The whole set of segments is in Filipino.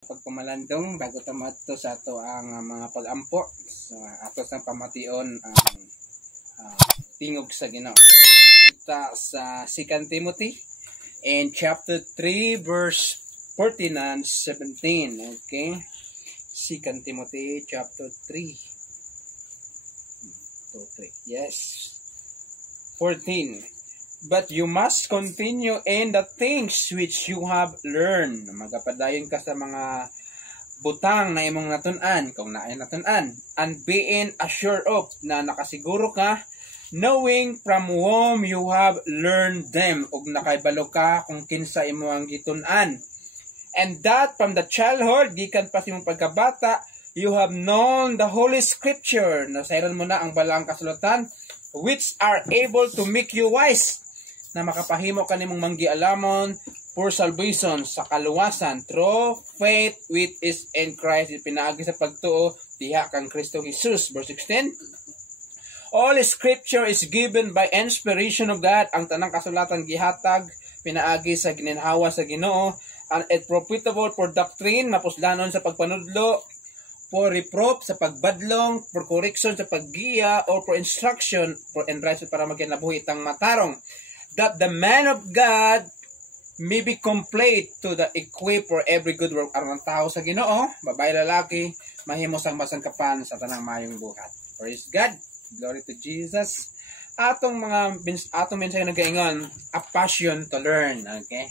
Pagpamalandong bago tamato sa ato ang mga pag-ampo so ato sang pamation ang tingog sa Ginoo. Kita sa 2 Timothy and chapter 3 verse 14 and 17. Okay? 2 Timothy chapter 3. 3. Yes. 14. But you must continue in the things which you have learned. Magapadayon ka sa mga butang na imong natun-an, kung naay natun-an. And being assured of, na nakasiguro ka, knowing from whom you have learned them. Ug nakaibalo ka kung kinsa imo ang gitun-an. And that from the childhood, gikan pa sa imong pagkabata, you have known the Holy Scripture. Nasayran mo na ang balaang kasulatan, which are able to make you wise, na makapahimo ka nimong manggialamon for salvation sa kaluwasan through faith which is in Christ. Pinaagi sa pagtuo diha kang Kristo Jesus. Verse 16. All Scripture is given by inspiration of God. Ang tanang kasulatan gihatag pinaagi sa gininhawa sa Ginoo, and it profitable for doctrine, mapuslanon sa pagpanudlo, for reproof sa pagbadlong, for correction sa paggiya, or for instruction, for enright para magkinabuhi itang matarong, that the man of God may be complete to the equip for every good work. Aron ang tao sa Ginoo, babae lalaki, mahimos ang masangkapan sa tanang mayong buhat. Praise God. Glory to Jesus. Atong mensahe nagaingon, a passion to learn. Okay?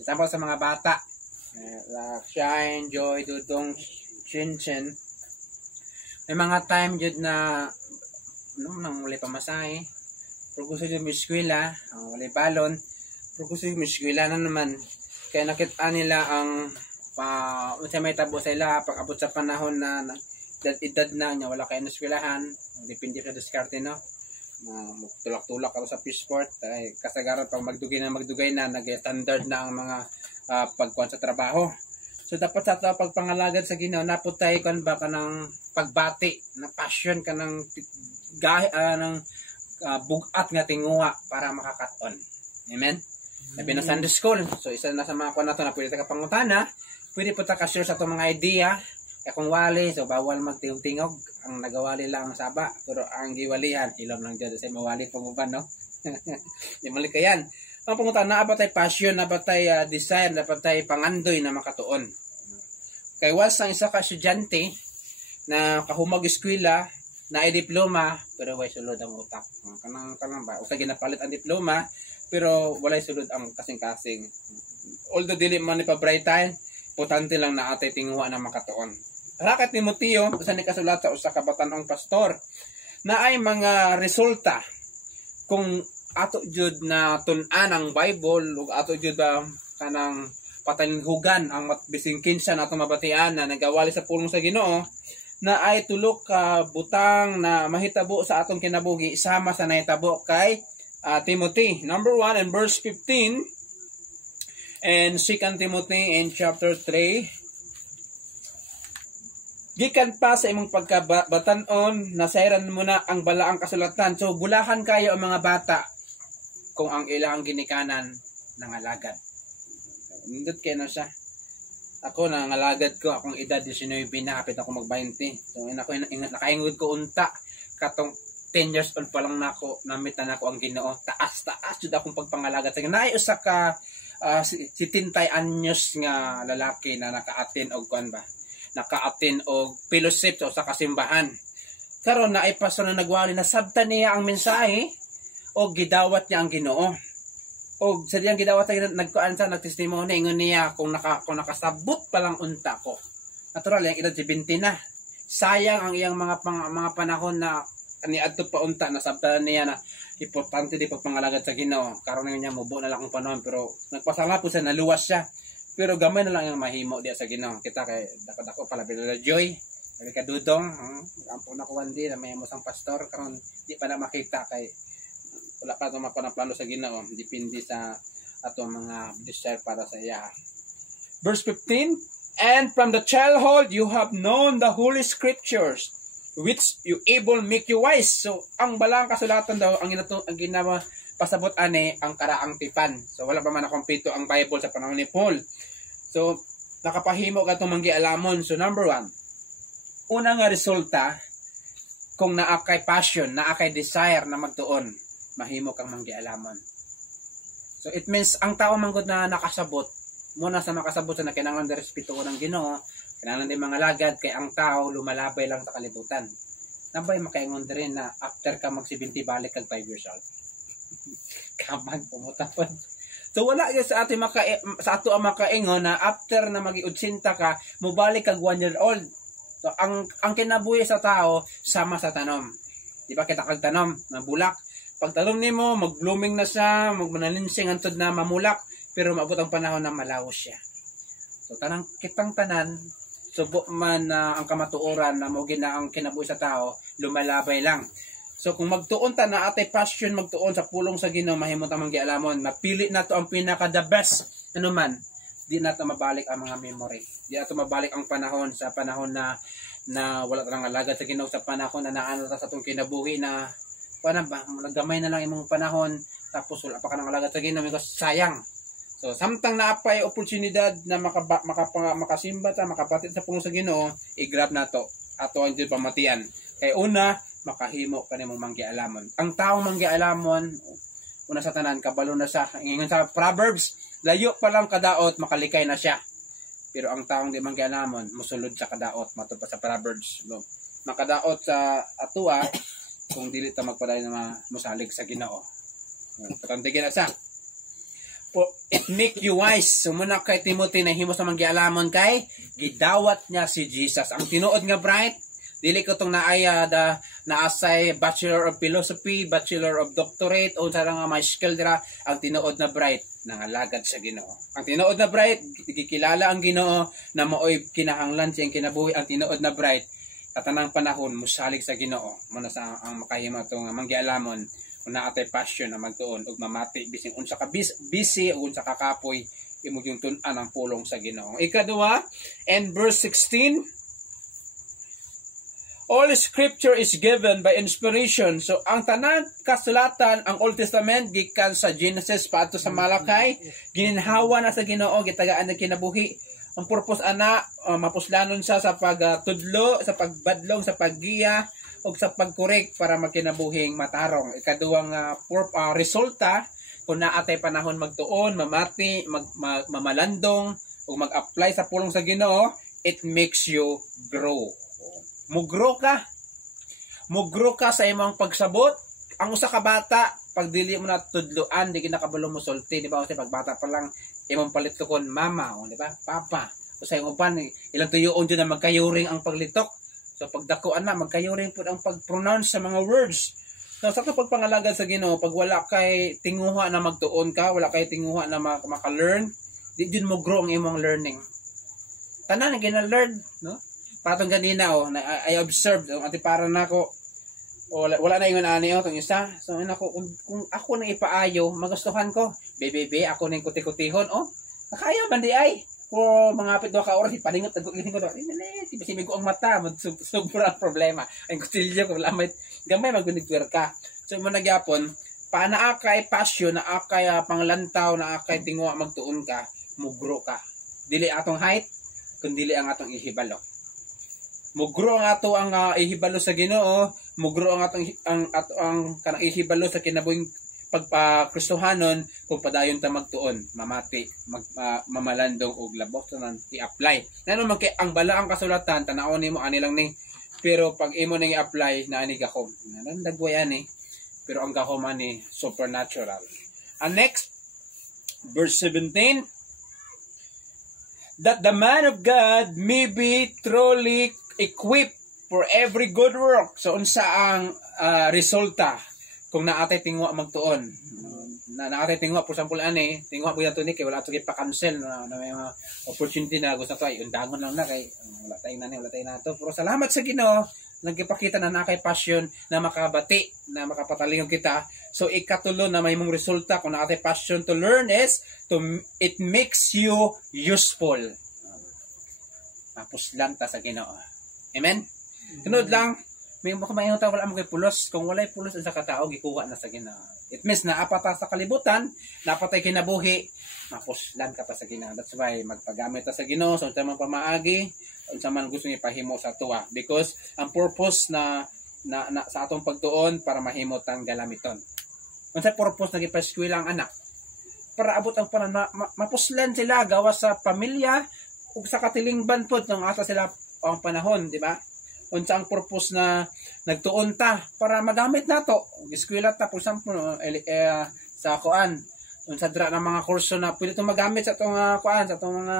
Example sa mga bata, Shine, Joy, Dudong, Chinchin. May mga time jud na nang muli pamasahe, pero gusto yung eskwela, wala balon, pero gusto yung eskwela na naman. Kaya nakita nila ang may tabo sa ila pag abot sa panahon na edad na niya, wala kayo na eskwelahan, depende sa diskarte, no? Tulak-tulak ako sa Peaceport, kasagaran pag magdugay na, nag-standard na ang mga pagkuhan sa trabaho. So dapat sa ito pagpangalagad sa Ginoo, naputay kan ba ka ng pagbati, na passion ka ng bugat nga tinguha para makakaton. Amen? Labi na Sunday school. So isa na sa mga kuha na ito na pwede ka pangutana, pwede po ta ka-share sa itong mga idea. Kaya kung wali, so bawal magtingog-tingog. Ang nagawali lang ang saba, pero ang giwalihan, ilom lang dyan sa mawali panguban, no? Di mali ka yan. Ang pangutana, na ba tayo passion, na ba tayo desire, na ba tayo pangandoy na makatuon. Kay was ang isa ka estudyante na kahumag eskwela, na ay diploma, pero way sulod ang utak. Kanang ba? O kaya ginapalit ang diploma, pero walay sulod ang kasing-kasing. Although dili man ni pa-bright time, importante lang na atay tinguha na makatuon. Rakat ni Timoteo, sa ni kasulat sa usa ka batan-ong pastor, na ay mga resulta kung ato jud na tun-an ang Bible, ug ato jud ba kanang patalinghugan ang bising kinsa nato mabatian na nagawali sa pulong sa Ginoo, na ay tulok ka butang na mahitabo sa atong kinabuhi sama sa nahitabo kay Timothy. Number 1 in verse 15 and 2 Timothy in chapter 3. Gikan pa sa imong pagkabatanon, nasayran mo na ang balaang kasulatan. So bulahan kayo ang mga bata kung ang ilang ginikanan ng alagad. Nindot kayo na siya. Ako, nangalagad ko, akong edad 19 na, apit ako mag-20. So, nakaingod ko unta, katong 10 years old pa lang na ako, namitan ako ang Ginoo. Taas-taas, jud akong pagpangalagad. Naayusa ka, si Tintay Anyos nga lalaki na naka-attend og kuan ba? Naka-attend og fellowship sa kasimbahan. Karon na ay pastor na nagwali na sabtan niya ang mensahe o gidawat niya ang Ginoo. O sa diyang gidawat nagkuan sa nagtestimony ingon niya kung nakasabot pa lang unta ko. Natural yung edad 20 na. Sayang ang iyang mga panahon na kaniadto pa unta na sabtan niya na importante di pagpangalagad sa Ginoo. Karon niya mubo na lang ang panahon pero nagpasalamat po siya, naluwas siya. Pero gamay na lang yung mahimo diya sa Ginoo. Kita kay dako pala bila Joy, kay kadudong, ampo na kuan di na may musang pastor karon di pa na makita kay wala pa ito plano sa Ginoo, depende sa ato mga desire para sa iya. Verse 15, and from the childhood you have known the Holy Scriptures, which you able make you wise. So, ang balang kasulatan daw, ang ginawa pasabot ani ang karaang tipan. So, wala pa man nakompleto ang Bible sa panahon ni Paul. So, nakapahimo ka itong manggialamon. So number 1, una nga resulta, kung naa kay passion, naa kay desire na magtuon, mahimo kang manggialamon. So it means ang tao manggod na nakasabot, muna sa makasabot sa nakinanglan ng respeto ko ng Ginoo, kinanglan din mga lagad, kay ang tao lumalabay lang sa kalibutan. Nabay makaingon rin na after ka mag-70 balik kag 5 years old. Kamag pumutapon. So wala gyud sa ato ang makaingon na after na magi-80 ka, mobalik kag 1 year old. So ang kinabuhi sa tao sama sa tanom. Di ba kita kag tanom, mabulak. Pag tanom nimo, mag-blooming na siya, magmanalinsing antod na mamulak, pero maabot ang panahon na malawo siya. So tanang kitang tanan, subo man ang kamatuoran na mo gina ang kinabuhi sa tao, lumalabay lang. So kung magtuon ta na atay passion magtuon sa pulong sa Ginoo, mahimo ta manggialamon, mapili na to ang pinaka the best ano man, di na to mabalik ang mga memory. Di na to mabalik ang panahon sa panahon na wala ta nang alagad sa Ginoo, sa panahon na naano ta sa tong kinabuhi na paano ba, nagamay na lang imong panahon tapos wala pa ka nang alagad sa Ginoo, because sayang. So samtang naapay oportunidad na makasimba ta, makapatid sa pulong sa Ginoo, i-grab na to ato ang pamatian. Kay una, makahimo ka nimong manggialamon. Ang taong manggialamon, una sa tanan, kabalo na siya. Ingon sa Proverbs, layo pa lang kadaot, makalikay na siya. Pero ang taong di manggialamon, musulod sa kadaot, matod pa sa Proverbs. No? Makadaot sa atua, kung dili ta magpadayon na musalig sa Ginoo. Patantigin na siya. It make you wise. Sumuna kay Timothy na himo sa manggialamon kay gidawat niya si Jesus. Ang tinuod nga bright, dili ko itong naasay Bachelor of Philosophy, Bachelor of Doctorate, o sa nga may skill dira, ang tinuod na bright, nangalagad sa Ginoo. Ang tinuod na bright, gikilala ang Ginoo, na maoy kinahanglan siyang kinabuhi. Ang tinuod na bright, katanang panahon, musalig sa Ginoo. Muna sa ang makahimo itong manggialamon, kung naatay passion na magtuon, ug mamati, bising unsa ka busy, o unsa ka kapoy, imo yung tun-an ang pulong sa Ginoo. Ikaduha, and verse 16, all scripture is given by inspiration. So, ang tanan kasulatan, ang Old Testament, gikan sa Genesis paadto sa Malakay, gininhawa na sa Ginoo, gitagaan na kinabuhi. Ang purpose ana, mapuslanon siya sa pagtudlo, sa pagbadlong, sa paggiya, o sa pagkorek para magkinabuhing matarong. Ikaduhang resulta, kung naatay panahon magtuon, mamati, mamalandong, o mag-apply sa pulong sa Ginoo, it makes you grow. Mugro ka sa imong pagsabot. Ang usa ka bata, pag dili mo na tudloan, di kinakabalo mo sulti, di ba? Kasi pag bata pa lang, imong palitukon mama, o di ba? Papa. O sa imong pan, ilang tuyoon dyan na magkayuring ang paglitok. So pagdakuan na, magkayuring po ang pag-pronounce sa mga words. So sa pagpangalagad sa Ginoo, pag wala kay tinguha na magtuon ka, wala kay tinguha na maka-learn, di din mo grow ang imong learning. Tanan na gina-learn, no? Patong ganina, I observed, ati para na ako, wala na yung ani, itong isa. So, kung ako nang ipaayo, magustuhan ko. Bebe, ako nang kuti-kutihon, nakaya man di ay. Kung mga apit 2 ka oras, ipaningot, nagkukitin ko, tibasimig ko ang mata, magsubra ang problema. Ang kutilyo ko, gamay magunigwer ka. So, mo nagyapon, paana kay passion, na akay panglantaw, na akay tingwa magtuon ka, mugro ka. Dili atong height, kundi ang atong ihibalo. Mugro ang ato ang ihibalo sa Ginoo, mugro ang atong ang kanang ihibalo sa kinabuhing pagpakristohanon kung padayon ta magtuon, mamati, mamalandong og labok so nang i-apply. Nano man kay ang bala ang kasulatan tanawon nimo ani lang ni, pero pag imo nang i-apply na ani gahom. Nan dagway ani, pero ang gahom ani supernatural. And next verse 17, that the man of God may be truly equipped for every good work. So unsa ang resulta kung naatay tingwa magtuon? Naatay tingwa for example ani, tingwa po yato ni kay wala sige pa cancel na may mga opportunity na gusto to ay undangon lang na kay wala tay na to. Pero salamat sa Ginoo, nagipakita na nakay passion na makabati, na makapatalingog kita. So ikatulo na may mong resulta kung naatay passion to learn is it makes you useful. Mapuslan ta sa Ginoo. Amen? Tunod lang, may makamayang tao wala mo kay pulos. Kung walay pulos sa katao, gikuha na sa Ginoo. It means naapata sa kalibutan, napatay kinabuhi, mapuslan ka pa sa Ginoo. That's why magpagamit ta sa Ginoo sa unsa man pamaagi, unsa man gusto niya pahimo sa tuwa. Because ang purpose na sa atong pagtuon para mahimo tang galamiton. Unsa purpose na gipaskwela ang anak? Para abot ang panahon mapuslan sila gawas sa pamilya ug sa katilingban pod nang asa sila ang panahon, di ba? Unsa ang purpose na nagtuon ta para magamit nato. Eskwela ta for example sa kuan. Unsa dira ng mga kurso na pwede itong magamit sa itong kuan, sa itong mga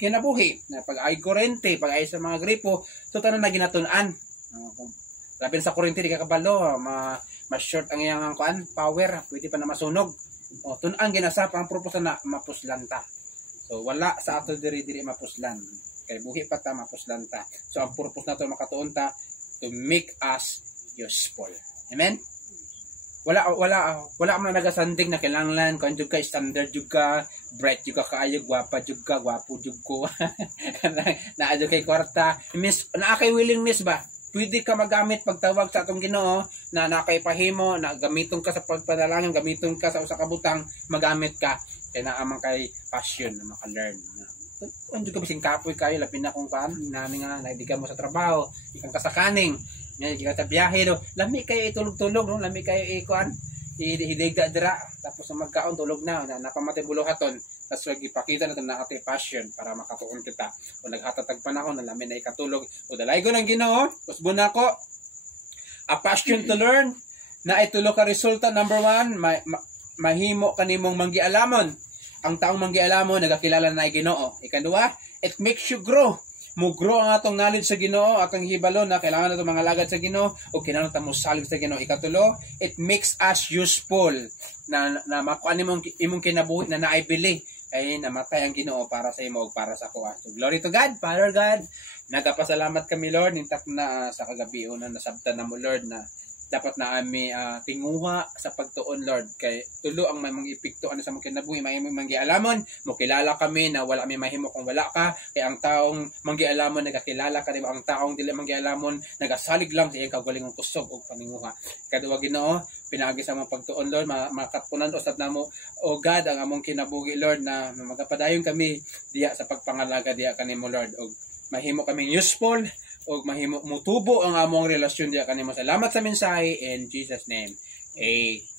kinabuhi na pag-ay kurente, pag-ay sa mga gripo, so tanan na ginatun-an. Labi sa kurente di ka kabalo, ma-short ang iyang kuan, power, pwede pa na masunog. O tun-an ginasapa ang purpose na mapuslan ta. So wala sa ato diri mapuslan. Kay buhi pa ta mapuslan ta. So ang purpose nato makatuon ta to make us useful. Amen. Wala man nagasandig na kinahanglan kun jud ka standard jud ka, bright jud ka kaayo, gwapa jud ka, gwapo jud ko. Naa jud kay kwarta. Miss, naa kay willingness ba? Pwede ka magamit pagtawag sa atong Ginoo na nakay pahimo, na gamiton ka sa pagpanalangin, gamiton ka sa usa ka butang, magamit ka kay naa man kay passion na maka-learn. Kung ka bising kapoy kayo, lapin na kung kaan, namin nga, naidigan mo sa trabaho, ikang kasakaning, ikaw sa biyahe, no? Lami kayo itulog-tulog, no? Lami kayo ikuan, hidigda dira, tapos na magkaon, tulog na napamatay buluhaton, tapos ipakita natin na ating passion para makatuon kita. O naghatatag panahon, na lami na ikatulog, o dalay ko ng Ginoo, usbon na ko, a passion to learn, na itulo ka resulta, number 1, mahimo kanimong manggialamon. Ang taong manggialamon nagakilala na Ginoo. Ikaduha, it makes you grow. Mo-grow ang atong knowledge sa Ginoo, atong hibalo na kailangan nato mga lagad sa Ginoo o kinahanglan ta mo salig sa Ginoo. Ikatulo, it makes us useful na makuan imong kinabuhi na naibili ay namatay ang Ginoo para sa imo ug para sa kuha. So, glory to God, Father God. Nagapasalamat kami Lord nintak na sa kagabi na nasabtan na mo Lord na dapat na ami tinguha sa pagtuon Lord kay tulo ang may mga epekto ano sa mga kinabuhi mahimo manggialamon mo kilala kami na wala mi mahimo kung wala ka kay ang taong manggialamon nagakilala ka diba ang taong dili manggialamon nagasalig lang sa iyang kaugalingong kusog ug paninguha kaduwa Ginoo pinaagi sa mga pagtuon Lord makatpunan usab namo o God ang among kinabuhi Lord na magapadayon kami diya sa pagpangalaga diya kanimo Lord ug mahimo kaming useful o mahimo mutubo ang among relasyon diya kanimo. Salamat sa mensahe in Jesus name. Amen.